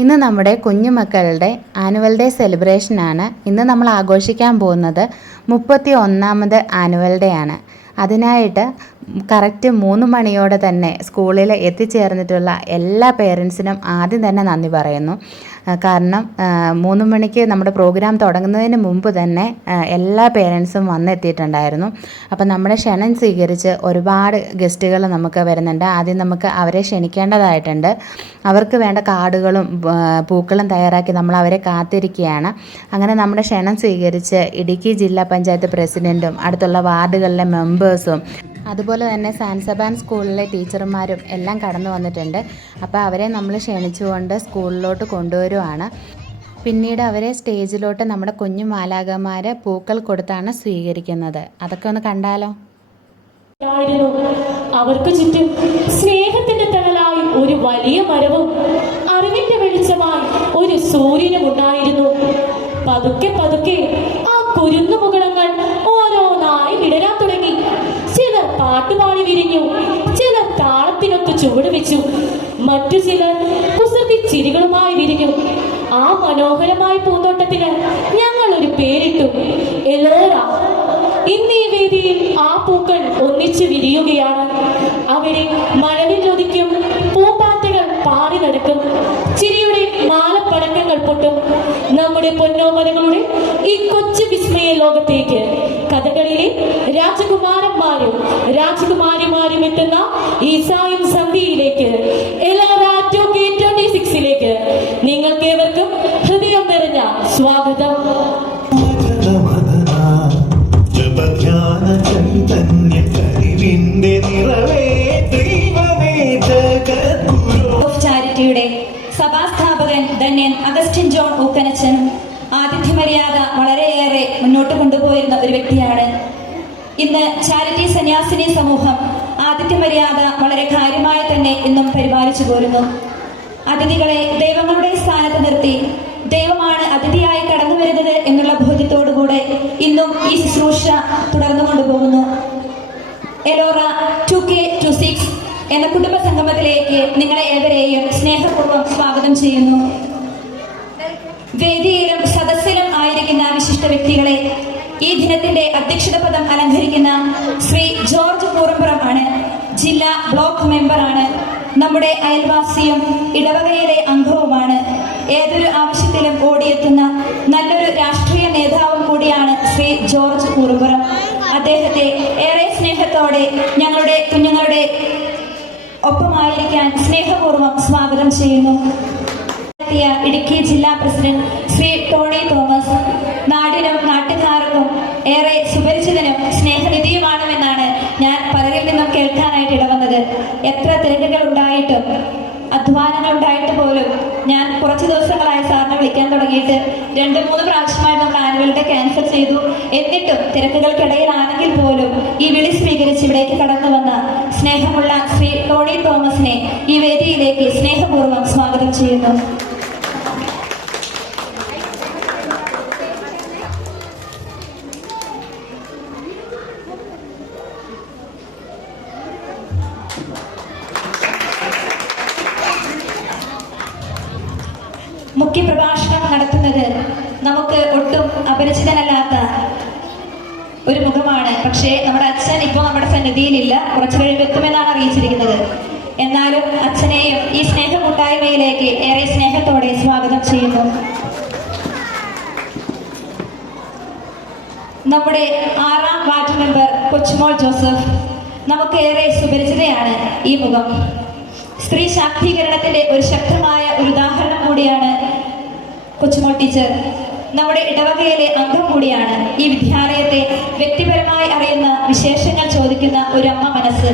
ഇന്ന് നമ്മുടെ കുഞ്ഞുമക്കളുടെ annual day സെലിബ്രേഷനാണ്. ഇന്ന് നമ്മൾ ആഘോഷിക്കാൻ പോകുന്നത് 31ാമത് ആനുവൽ ഡേ ആണ്. അതിനായിട്ട് കറക്റ്റ് 3 മണിയോടെ തന്നെ സ്കൂളിൽ എത്തിച്ചേർന്നിട്ടുള്ള എല്ലാ പേരൻസിനും ആദ്യം തന്നെ നന്ദി പറയുന്നു. കാരണം 3 മണിക്ക് നമ്മുടെ പ്രോഗ്രാം തുടങ്ങുന്നതിന് മുമ്പ് തന്നെ എല്ലാ പേരൻസും വന്നെത്തിയിട്ടുണ്ടായിരുന്നു. അപ്പം നമ്മുടെ ക്ഷണം സ്വീകരിച്ച് ഒരുപാട് ഗസ്റ്റുകൾ നമുക്ക് വരുന്നുണ്ട്. ആദ്യം നമുക്ക് അവരെ ക്ഷണിക്കേണ്ടതായിട്ടുണ്ട്. അവർക്ക് വേണ്ട കാർഡുകളും പൂക്കളും തയ്യാറാക്കി നമ്മൾ അവരെ കാത്തിരിക്കുകയാണ്. അങ്ങനെ നമ്മുടെ ക്ഷണം സ്വീകരിച്ച് ഇടുക്കി ജില്ലാ പഞ്ചായത്ത് പ്രസിഡൻറ്റും അടുത്തുള്ള വാർഡുകളിലെ മെമ്പേഴ്സും അതുപോലെ തന്നെ സാൻസബാൻ സ്കൂളിലെ ടീച്ചർമാരും എല്ലാം കടന്നു വന്നിട്ടുണ്ട്. അപ്പോൾ അവരെ നമ്മൾ ക്ഷണിച്ചുകൊണ്ട് സ്കൂളിലോട്ട് കൊണ്ടുവരുവാണ്. പിന്നീട് അവരെ സ്റ്റേജിലോട്ട് നമ്മുടെ കുഞ്ഞു മാലാഖമാർ പൂക്കൾ കൊടുത്താണ് സ്വീകരിക്കുന്നത്. അതൊക്കെ ഒന്ന് കണ്ടാലോ. അവർക്ക് ചുറ്റും സ്നേഹത്തിന്റെ തണലായി ഒരു വലിയ മരവും അറിവിന്റെ വെളിച്ചമായി ഒരു സൂര്യനും ഉണ്ടായിരുന്നു. പതുക്കെ പതുക്കെ ആ കുരുന്നു മുകളങ്ങൾ ഓരോന്നായി വിടരാൻ തുടങ്ങി. ചിലർ പാട്ടുപാടി വിരിഞ്ഞു, ചിലർ താളത്തിനൊത്ത് ചുവട് വെച്ചു, മറ്റു ചിലർ കുസൃതി ചിരികളുമായി വിരിഞ്ഞു. ആ മനോഹരമായ പൂന്തോട്ടത്തിന് ഞങ്ങൾ ഒരു പേരിട്ടു, എലോറ. ഇന്ന് ഈ വേദിയിൽ ആ പൂക്കൾ ഒന്നിച്ചു വിരിയുകയാണ്. അവിടെ മഴവില്ലൊതിക്കും, പൂമ്പാറ്റകൾ പാറി നടക്കും, ചിരിയുടെ മാലപ്പടക്കങ്ങൾ പൊട്ടും. നമ്മുടെ പൊന്നോമനകളുടെ ഈ കൊച്ചു വിസ്മയ ലോകത്തേക്ക് കഥകളിലെ രാജകുമാരന്മാരും രാജകുമാരിമാരും എത്തുന്ന ഈ സായം സന്ധ്യയിലേക്ക്, എലോറ 2K26ലേക്ക് നിങ്ങൾക്കേവർക്കും ഹൃദയം നിറഞ്ഞ സ്വാഗതം. ചാരിറ്റിയുടെ സഭാസ്ഥാപകൻ ധന്യൻ അഗസ്റ്റിൻ ജോൺ ഊക്കനച്ചനും ആതിഥ്യമര്യാദ വളരെയേറെ മുന്നോട്ട് കൊണ്ടുപോയിരുന്ന ഒരു വ്യക്തിയാണ്. ഇന്ന് ചാരിറ്റി സന്യാസിനി സമൂഹം ആതിഥ്യമര്യാദ വളരെ കാര്യമായി തന്നെ ഇന്നും പരിപാലിച്ചു പോരുന്നു. അതിഥികളെ ദൈവങ്ങളുടെ സ്ഥാനത്ത് നിർത്തി ദൈവമാണ് അതിഥിയായി കടന്നു വരുന്നത് എന്നുള്ള ബോധ്യത്തോടുകൂടെ ഇന്നും ഈ ശുശ്രൂഷ തുടർന്നു കൊണ്ടുപോകുന്നു. എലോറ 2K26 എന്ന കുടുംബ സംഗമത്തിലേക്ക് നിങ്ങളെ ഏവരെയും സ്നേഹപൂർവ്വം സ്വാഗതം ചെയ്യുന്നു. വേദിയിലും സദസ്സിലും ആയിരിക്കുന്ന വിശിഷ്ട വ്യക്തികളെ, ഈ ദിനത്തിന്റെ അധ്യക്ഷത പദം അലങ്കരിക്കുന്ന ശ്രീ ജോർജ് കൂറമ്പുറം ആണ്. ജില്ലാ ബ്ലോക്ക് മെമ്പറാണ്. നമ്മുടെ അയൽവാസിയും ഇടവകയിലെ അംഗവുമാണ്. ഏതൊരു ആവശ്യത്തിലും ഓടിയെത്തുന്ന നല്ലൊരു രാഷ്ട്രീയ നേതാവും കൂടിയാണ് ശ്രീ ജോർജ് കൂറമ്പുറം. അദ്ദേഹത്തെ ഏറെ സ്നേഹത്തോടെ ഞങ്ങളുടെ കുഞ്ഞുങ്ങളുടെ ഒപ്പമായിരിക്കാൻ സ്നേഹപൂർവ്വം സ്വാഗതം ചെയ്യുന്നു. ഇടുക്കി ജില്ലാ പ്രസിഡന്റ് ശ്രീ ടോണി തോമസ് നാടിനും നാട്ടുകാർക്കും ഏറെ സുപരിചിതനും സ്നേഹനിധിയുമാണെന്നാണ് ഞാൻ പലരിൽ നിന്നും കേൾക്കാനായിട്ട് ഇടവന്നത്. എത്ര തിരക്കുകൾ ഉണ്ടായിട്ടും അധ്വാനങ്ങൾ ഉണ്ടായിട്ട് പോലും ഞാൻ കുറച്ച് ദിവസങ്ങളായി സാറിനെ വിളിക്കാൻ തുടങ്ങിയിട്ട് 2-3 പ്രാവശ്യമായി നമ്മൾ ആനുവൽ ഡേ ക്യാൻസൽ ചെയ്തു. എന്നിട്ടും തിരക്കുകൾക്കിടയിലാണെങ്കിൽ പോലും ഈ വിളി സ്വീകരിച്ച് ഇവിടേക്ക് കടന്നു വന്ന സ്നേഹമുള്ള ശ്രീ ടോണി തോമസിനെ ഈ വേദിയിലേക്ക് സ്നേഹപൂർവ്വം സ്വാഗതം ചെയ്യുന്നു. മുഖ്യ പ്രഭാഷണം നടത്തുന്നത് നമുക്ക് ഒട്ടും അപരിചിതനല്ലാത്ത ഒരു മുഖമാണ്. പക്ഷേ നമ്മുടെ അച്ഛൻ ഇപ്പോൾ നമ്മുടെ സന്നിധിയിലില്ല, കുറച്ചു കഴിയുമ്പോൾ എത്തുമെന്നാണ് അറിയിച്ചിരിക്കുന്നത്. എന്നാലും അച്ഛനെയും ഈ സ്നേഹ കൂട്ടായ്മയിലേക്ക് ഏറെ സ്നേഹത്തോടെ സ്വാഗതം ചെയ്യുന്നു. നമ്മുടെ 6ാം വാർഡ് മെമ്പർ കൊച്ചുമോൾ ജോസഫ്, നമുക്കേറെ സുപരിചിതയാണ് ഈ മുഖം. സ്ത്രീ ശാക്തീകരണത്തിന്റെ ഒരു ശക്തമായ ഒരു ഉദാഹരണം കൂടിയാണ് കൊച്ചുമോൾ ടീച്ചർ. നമ്മുടെ ഇടവകയിലെ അംഗം കൂടിയാണ്. ഈ വിദ്യാലയത്തെ വ്യക്തിപരമായി അറിയുന്ന, വിശേഷങ്ങൾ ചോദിക്കുന്ന ഒരു അമ്മ മനസ്സ്.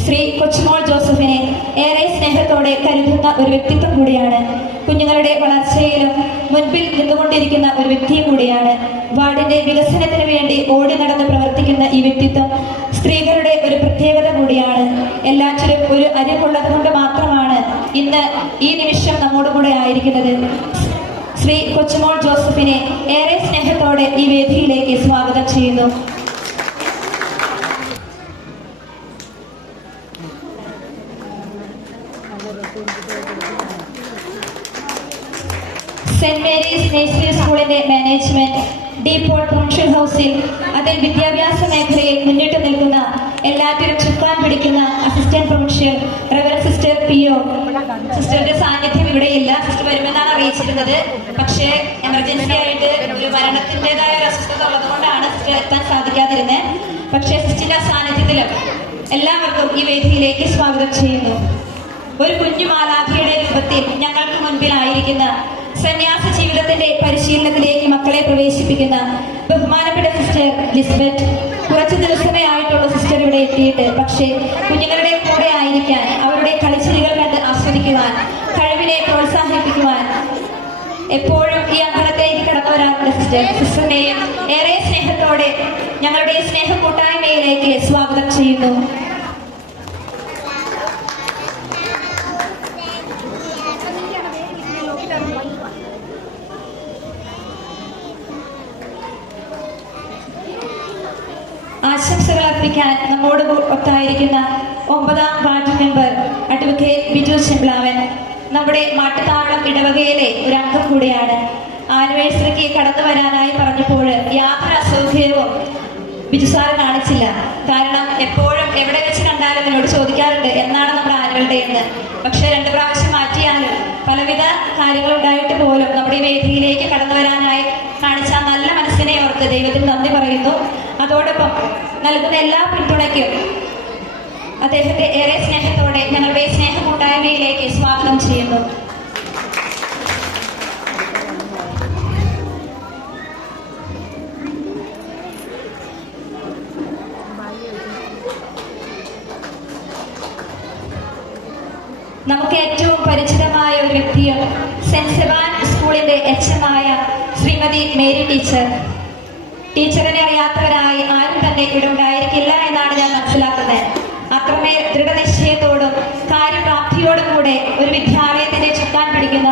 ശ്രീ കൊച്ചുമോൾ ജോസഫിനെ ഏറെ സ്നേഹത്തോടെ കരുതുന്ന ഒരു വ്യക്തിത്വം കൂടിയാണ്. കുഞ്ഞുങ്ങളുടെ വളർച്ചയിലും മുൻപിൽ നിന്നുകൊണ്ടിരിക്കുന്ന ഒരു വ്യക്തിയും കൂടിയാണ്. വാർഡിന്റെ വികസനത്തിന് വേണ്ടി ഓടി നടന്ന് പ്രവർത്തിക്കുന്ന ഈ വ്യക്തിത്വം സ്ത്രീകളുടെ ഒരു പ്രത്യേകത കൂടിയാണ്. എല്ലാറ്റിലും ഒരു അറിവുള്ളത് കൊണ്ട് മാത്രമാണ് ഇന്ന് ഈ നിമിഷം നമ്മോട് കൂടെ ആയിരിക്കുന്നത്. ശ്രീ കൊച്ചുമോൾ ജോസഫിനെ ഏറെ സ്നേഹത്തോടെ ഈ വേദിയിലേക്ക് സ്വാഗതം ചെയ്യുന്നു. സെന്റ് മേരീസ് നേഴ്സറി സ്കൂളിന്റെ മാനേജ്മെന്റ്, ഡീപോൾ പ്രൊവിൻഷ്യൽ ഹൗസിൽ അതിൽ വിദ്യാഭ്യാസ മേഖലയിൽ മുന്നിട്ട് നിൽക്കുന്ന എല്ലാത്തിനും ചുക്കാൻ പിടിക്കുന്ന അസിസ്റ്റന്റ് പ്രൊവിൻഷ്യൽ റെവറൻഡ് സിസ്റ്റർ പി.ഒ. സിസ്റ്ററുടെ സാന്നിധ്യം ഇവിടെയില്ല. സിസ്റ്റർ വരുമെന്നാണ് അറിയിച്ചിരുന്നത്. പക്ഷേ എമർജൻസി ആയിട്ട് ഒരു മരണത്തിൻ്റെതായ ഒരു അസ്വസ്ഥത ഉള്ളതുകൊണ്ടാണ് സിസ്റ്റർ എത്താൻ സാധിക്കാതിരുന്നത്. പക്ഷേ സിസ്റ്ററിന്റെ സാന്നിധ്യത്തിലും എല്ലാവർക്കും ഈ വേദിയിലേക്ക് സ്വാഗതം ചെയ്യുന്നു. ഒരു കുഞ്ഞു മാലാഖയുടെ രൂപത്തിൽ ഞങ്ങൾക്ക് മുൻപിലായിരിക്കുന്ന സന്യാസ ജീവിതത്തിന്റെ പരിശീലനത്തിലേക്ക് മക്കളെ പ്രവേശിപ്പിക്കുന്ന ബഹുമാനപ്പെട്ട സിസ്റ്റർ ലിസ്ബത്ത്, കുറച്ചു ദിവസമേ ആയിട്ടുള്ള സിസ്റ്റർ ഇവിടെ എത്തിയിട്ട്, പക്ഷേ കുഞ്ഞുങ്ങളുടെ കൂടെ ആയിരിക്കാൻ, അവരുടെ കളിച്ചിരികൾ കണ്ട് ആസ്വദിക്കുവാൻ, കഴിവിനെ പ്രോത്സാഹിപ്പിക്കുവാൻ എപ്പോഴും ഈ അങ്കണത്തിലേക്ക് കടന്നു വരാറുണ്ട്. സിസ്റ്ററിനെയും ഏറെ സ്നേഹത്തോടെ ഞങ്ങളുടെ സ്നേഹ കൂട്ടായ്മയിലേക്ക് സ്വാഗതം ചെയ്യുന്നു. ആശംസകൾ അർപ്പിക്കാൻ നമ്മോട് ഒത്തായിരിക്കുന്ന 9ാം ward member advocate Biju Chemplavan നമ്മുടെ മാട്ടുതാവളം ഇടവകയിലെ ഒരു അംഗം കൂടിയാണ്. ആനിവേഴ്സറിക്ക് കടന്നു വരാനായി പറഞ്ഞപ്പോൾ യാതൊരു അസൗകര്യവും ബിജു സാർ കാണിച്ചില്ല. കാരണം എപ്പോഴും എവിടെ വെച്ച് കണ്ടാലും എന്നോട് ചോദിക്കാറുണ്ട് എന്നാണ് നമ്മുടെ ആനുവൽ ഡേ എന്ന്. പക്ഷെ 2 പ്രാവശ്യം മാറ്റിയാലും പലവിധ കാര്യങ്ങളുണ്ടായിട്ട് പോലും നമ്മുടെ വേദിയിലേക്ക് കടന്നു വരാനായി കാണിച്ച നല്ല മനസ്സിനെ ഓർത്ത് ദൈവത്തിന് നന്ദി പറയുന്നു. അതോടൊപ്പം നൽകുന്ന എല്ലാ പിന്തുണയ്ക്കും അദ്ദേഹത്തെ ഏറെ സ്നേഹത്തോടെ ഞങ്ങളുടെ സ്നേഹ കൂട്ടായ്മയിലേക്ക് സ്വാഗതം ചെയ്യുന്നു. നമുക്ക് ഏറ്റവും പരിചിതമായ ഒരു വ്യക്തിയും സെന്റ് സെബാൻ സ്കൂളിന്റെ എച്ച്.എം.ആയ ശ്രീമതി മേരി ടീച്ചറിനെ അറിയാത്തവരായി ആരും തന്നെ ഇവിടെ ഉണ്ടായിരിക്കില്ല എന്നാണ് ഞാൻ മനസ്സിലാക്കുന്നത്. അത്രമേൽ ദൃഢനിശ്ചയത്തോടും കാര്യപ്രാപ്തിയോടും കൂടെ ഒരു വിദ്യാലയത്തിന്റെ ചുക്കാൻ പിടിക്കുന്ന,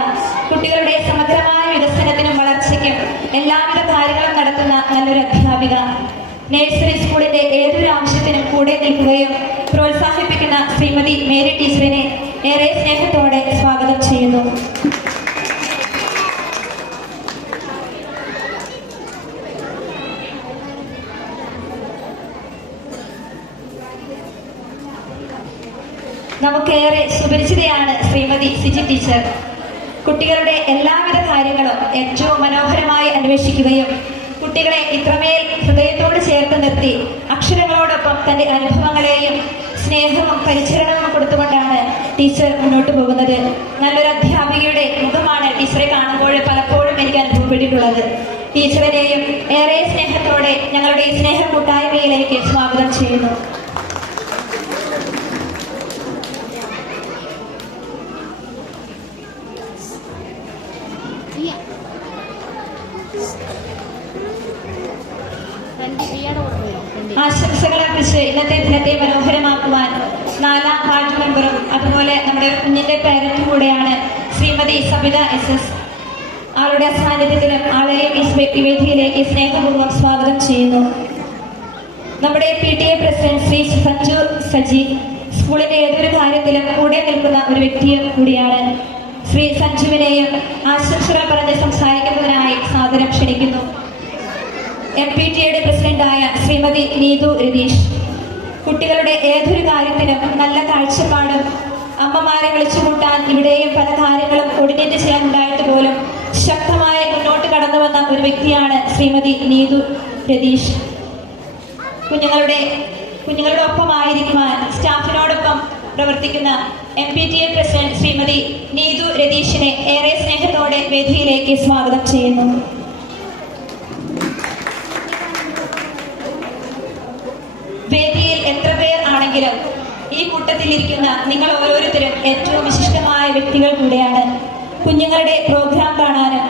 കുട്ടികളുടെ സമഗ്രമായ വികസനത്തിനും വളർച്ചയ്ക്കും എല്ലാവിധ കാര്യങ്ങളും നടത്തുന്ന നല്ലൊരു അധ്യാപിക. നഴ്സറി സ്കൂളിന്റെ ഏതൊരു ആവശ്യത്തിനും കൂടെ നിൽക്കുകയും പ്രോത്സാഹിപ്പിക്കുന്ന ശ്രീമതി മേരി ടീച്ചറിനെ ഏറെ സ്നേഹത്തോടെ സ്വാഗതം ചെയ്യുന്നു. നമുക്കേറെ സുപരിചിതയാണ് ശ്രീമതി സിജി ടീച്ചർ. കുട്ടികളുടെ എല്ലാവിധ കാര്യങ്ങളും ഏറ്റവും മനോഹരമായി അന്വേഷിക്കുകയും കുട്ടികളെ ഇത്രമേൽ ഹൃദയത്തോട് ചേർത്ത് നിർത്തി അക്ഷരങ്ങളോടൊപ്പം തന്റെ അനുഭവങ്ങളെയും സ്നേഹവും പരിചരണവും കൊടുത്തുകൊണ്ടാണ് ടീച്ചർ മുന്നോട്ട് പോകുന്നത്. നല്ലൊരു അധ്യാപികയുടെ മുഖമാണ് ടീച്ചറെ കാണുമ്പോൾ പലപ്പോഴും എനിക്ക് അനുഭവപ്പെട്ടിട്ടുള്ളത്. ടീച്ചറിനെയും ഏറെ സ്നേഹത്തോടെ ഞങ്ങളുടെ ഈ സ്നേഹ കൂട്ടായ്മയിലേക്ക് സ്വാഗതം ചെയ്യുന്നു. ആശംസകൾ അർപ്പിച്ച് ഇന്നത്തെ ദിനത്തെ മനോഹരമാക്കുവാൻ 4ാം വാർഡ് മെമ്പറും അതുപോലെ നമ്മുടെ കുഞ്ഞിന്റെ പേരന്റും കൂടെയാണ് ശ്രീമതി സബിത SS. ആളുടെ സാന്നിധ്യത്തിലും ആളെയും ഈ വേദിയിലേക്ക് സ്നേഹപൂർവ്വം സ്വാഗതം ചെയ്യുന്നു. നമ്മുടെ PTA പ്രസിഡന്റ് ശ്രീ സഞ്ജു സജി സ്കൂളിന്റെ ഏതൊരു കാര്യത്തിലും കൂടെ നിൽക്കുന്ന ഒരു വ്യക്തിയും കൂടിയാണ്. ശ്രീ സഞ്ജുവിനെയും ആശംസകൾ പറഞ്ഞ് സംസാരിക്കുന്നതിനായി സാദരം ക്ഷണിക്കുന്നു. MPTAയുടെ പ്രസിഡന്റായ ശ്രീമതി നീതു രതീഷ് കുട്ടികളുടെ ഏതൊരു കാര്യത്തിനും നല്ല കാഴ്ചപ്പാടും, അമ്മമാരെ വിളിച്ചുകൂട്ടാൻ ഇവിടെയും പല കാര്യങ്ങളും കോർഡിനേറ്റ് ചെയ്യാനുണ്ടായിട്ട് പോലും ശക്തമായി മുന്നോട്ട് കടന്നു വന്ന ഒരു വ്യക്തിയാണ് ശ്രീമതി നീതു രതീഷ്. കുഞ്ഞുങ്ങളുടെ ഒപ്പമായിരിക്കുവാൻ സ്റ്റാഫിനോടൊപ്പം പ്രവർത്തിക്കുന്ന MPTA പ്രസിഡന്റ് ശ്രീമതി നീതു രതീഷിനെ ഏറെ സ്നേഹത്തോടെ വേദിയിലേക്ക് സ്വാഗതം ചെയ്യുന്നു. വേദിയിൽ എത്ര പേർ ആണെങ്കിലും ഈ കൂട്ടത്തിലിരിക്കുന്ന നിങ്ങൾ ഓരോരുത്തരും ഏറ്റവും വിശിഷ്ടമായ വ്യക്തികൾ കൂടെയാണ്. കുഞ്ഞുങ്ങളുടെ പ്രോഗ്രാം കാണാനും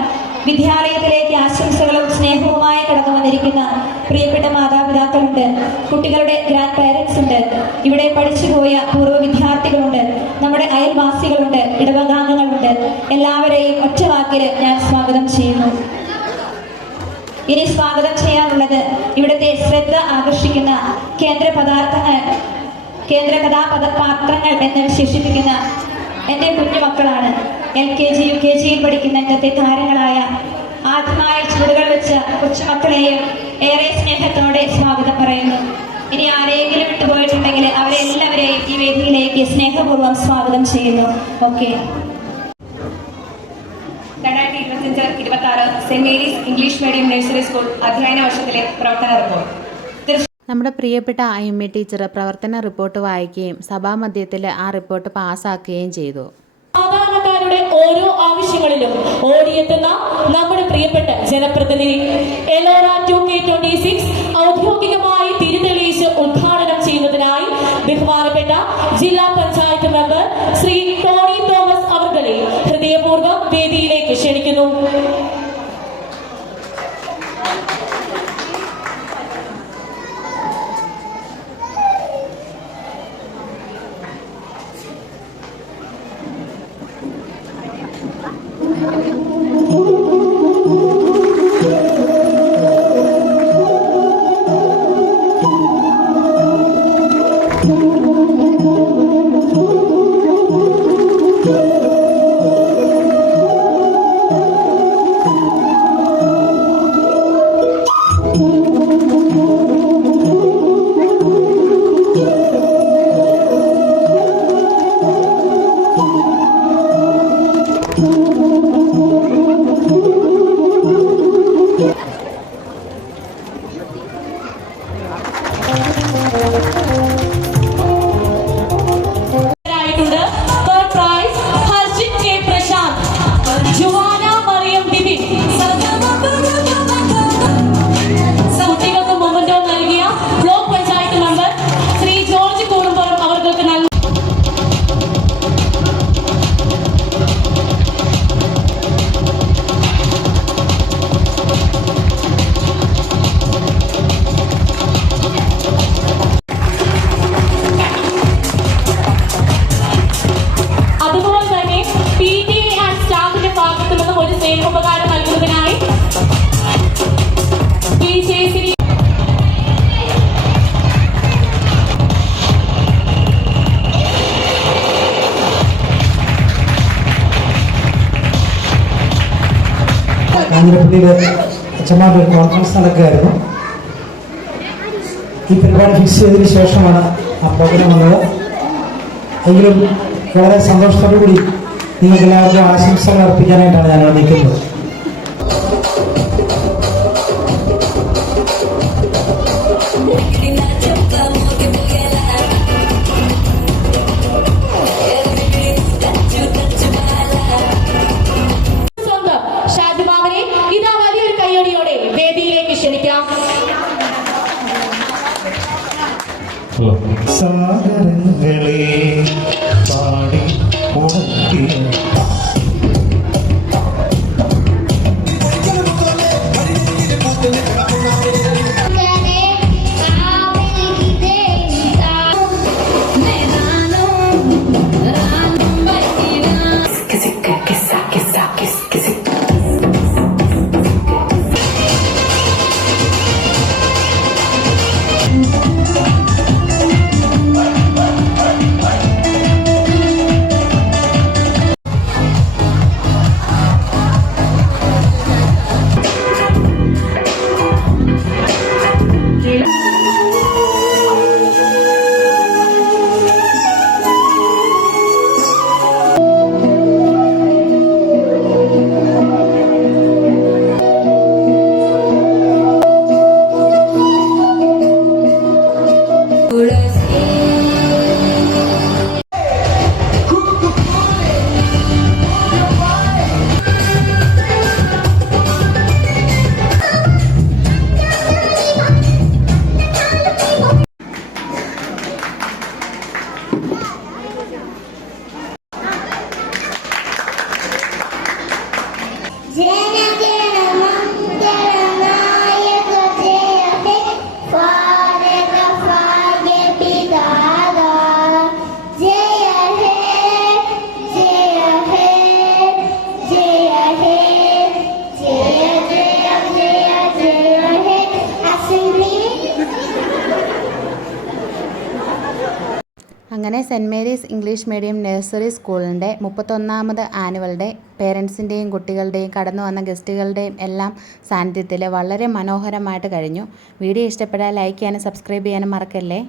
വിദ്യാലയത്തിലേക്ക് ആശംസകളും സ്നേഹവുമായി കടന്നു വന്നിരിക്കുന്ന പ്രിയപ്പെട്ട മാതാപിതാക്കളുണ്ട്, കുട്ടികളുടെ ഗ്രാൻഡ് പേരൻസ് ഉണ്ട്, ഇവിടെ പഠിച്ചുപോയ പൂർവ്വ വിദ്യാർത്ഥികളുണ്ട്, നമ്മുടെ അയൽവാസികളുണ്ട്, ഇടവകാംഗങ്ങളുണ്ട്. എല്ലാവരെയും ഒറ്റ വാക്കിൽ ഞാൻ സ്വാഗതം ചെയ്യുന്നു. ഇനി സ്വാഗതം ചെയ്യാനുള്ളത് ഇവിടുത്തെ ശ്രദ്ധ ആകർഷിക്കുന്ന കേന്ദ്ര കഥാപാത്രങ്ങൾ എന്ന് വിശേഷിപ്പിക്കുന്ന എൻ്റെ കുഞ്ഞുമക്കളാണ്. LKG UKG പഠിക്കുന്ന ഇന്നത്തെ താരങ്ങളായ ആദ്യമായി ചുവടുകൾ വെച്ച കൊച്ചുമക്കളെയും ഏറെ സ്നേഹത്തോടെ സ്വാഗതം പറയുന്നു. ഇനി ആരെങ്കിലും വിട്ടുപോയിട്ടുണ്ടെങ്കിൽ അവരെ എല്ലാവരെയും ഈ വേദിയിലേക്ക് സ്നേഹപൂർവ്വം സ്വാഗതം ചെയ്യുന്നു. Okay. 2025-26 saint Mary's English medium nursery school അധ്യയന വർഷത്തിലെ പ്രവർത്തന റിപ്പോർട്ട്. നമ്മുടെ പ്രിയപ്പെട്ട IMA ടീച്ചർ പ്രവർത്തന റിപ്പോർട്ട് വായിക്കുകയും സഭാമധ്യത്തിൽ ആ റിപ്പോർട്ട് പാസ്സാക്കുകയും ചെയ്തു. സാധാരണക്കാരുടെ ഓരോ ആവശ്യങ്ങളിലും ഓടിയെത്തുന്ന നമ്മുടെ പ്രിയപ്പെട്ട ജനപ്രതിനിധി എലോറ 2K26 ഔദ്യോഗികമായി തിരിതെളിയിച്ച് ഉദ്ഘാടനം ചെയ്യുന്നതിനായി ബഹുമാനപ്പെട്ട ജില്ലാ പഞ്ചായത്ത് മെമ്പർ ശ്രീ ടോണി തോമസ് അവർകളെ ഹൃദയപൂർവ്വം വേദിയിലേക്ക് ക്ഷണിക്കുന്നു. കാഞ്ഞിരപ്പള്ളിയിൽ അച്ഛന്മാരുടെ ഒരു കോൺഫറൻസ് നടക്കുകയായിരുന്നു. ഈ പരിപാടി ഫിക്സ് ചെയ്തതിന് ശേഷമാണ് ആ പ്രോഗ്രാം വന്നത്. എങ്കിലും വളരെ സന്തോഷത്തോടു കൂടി നിങ്ങൾക്ക് എല്ലാവർക്കും ആശംസകൾ അർപ്പിക്കാനായിട്ടാണ് ഞാൻ നിൽക്കുന്നത്. സാഗരങ്ങളെ പാടി ഉണക്കിയ അങ്ങനെ saint Mary's English medium nursery സ്കൂളിൻ്റെ 31ാമത് ആനുവൽ ഡേ പേരൻസിൻ്റെയും കുട്ടികളുടെയും കടന്നു വന്ന ഗസ്റ്റുകളുടെയും എല്ലാം സാന്നിധ്യത്തിൽ വളരെ മനോഹരമായിട്ട് കഴിഞ്ഞു. വീഡിയോ ഇഷ്ടപ്പെട്ടാൽ ലൈക്ക് ചെയ്യാനും സബ്സ്ക്രൈബ് ചെയ്യാനും മറക്കല്ലേ.